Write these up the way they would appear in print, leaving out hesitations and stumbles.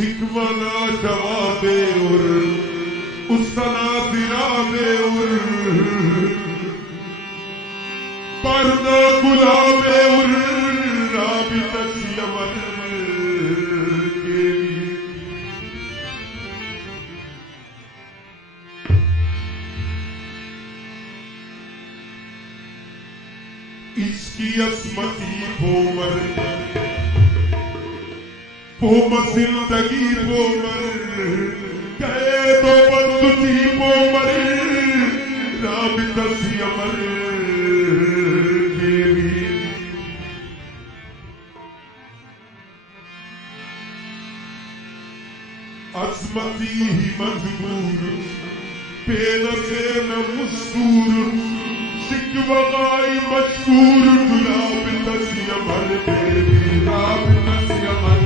Sikvana javabe ur, ustana dirabe ur, parda gulabe ur, rabita siyaman ke liye. Iski asmati bomar. Poma zindagi bomar, gए तो बंद थी bomar, राबिता सी अमर देवी। अज़मती ही मजबूर, बेनज़ीर मुस्तूर, शिकवाई मशकूर, राबिता सी अमर देवी, राबिता सी अमर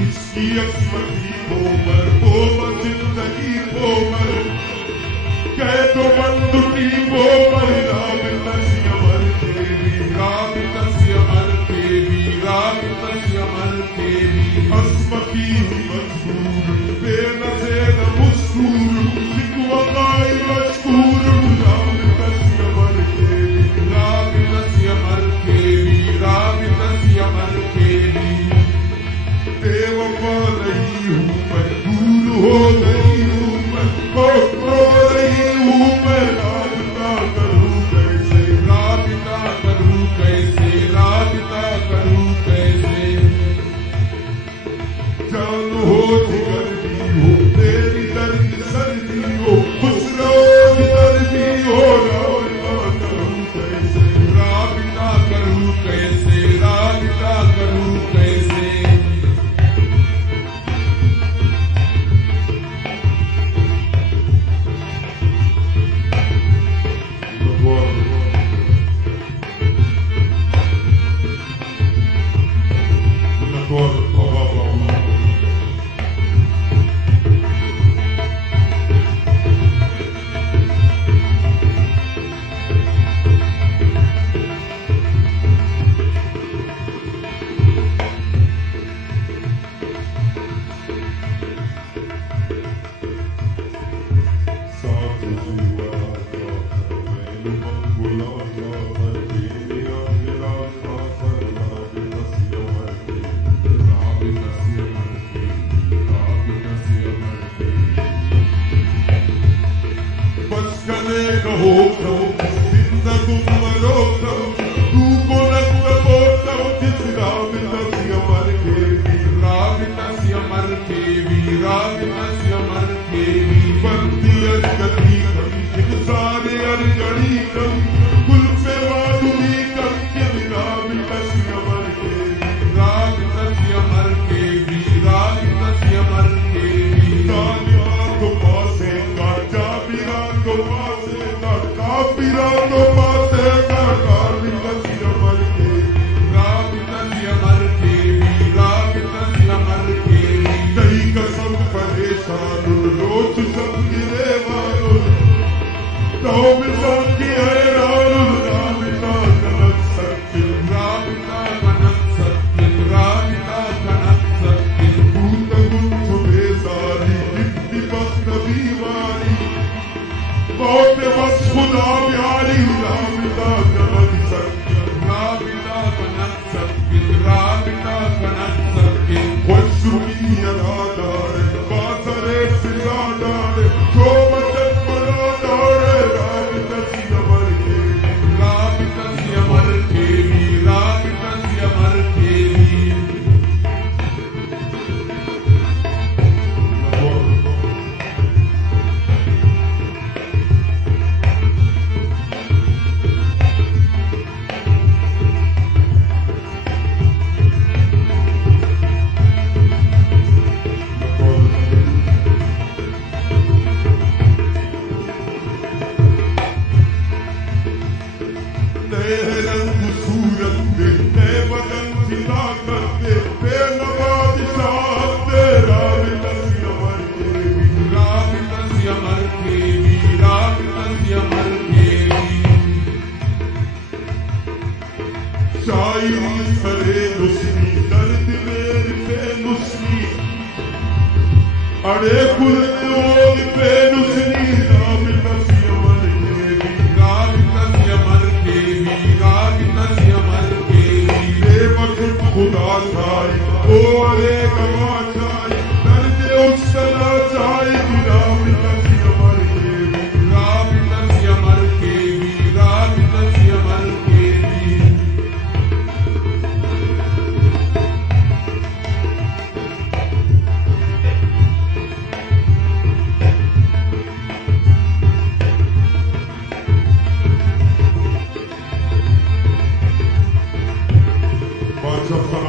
इसकी अस्मती bomber bomber जिंदगी bomber कह तो बंद की बोमर राबिता सी अमर देवी राबिता सी अमर देवी राबिता सी अमर देवी अस्मती मजबूर बेनज़ीर मुस्तूर शिकवाई मशकूर राबिता सी अमर देवी राबिता सी अमर देवी राबिता सी अमर देवी बेवफा नहीं हूँ मैं दूर हो नहीं हूँ मैं रो नहीं हूँ मैं राबिता करूँ कैसे राबिता करूँ कैसे राबिता करूँ कैसे जान हो जिगर भी हो तेरी दर्द सर्दी हो खुश रहो दर्दी हो राबिता करूँ कैसे राबिता करूँ कैसे राबिता करूँ कैसे शायरी करे नुस्नी दर्द मेरे पे नुस्नी अड़े कुल पे नुस्नी राम तस्यमर के बेवकूफ खुदा चाहे ओ अरे गवा चाहे दर्द उछला चाहे राम तस्यमर के What's up,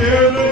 मेरे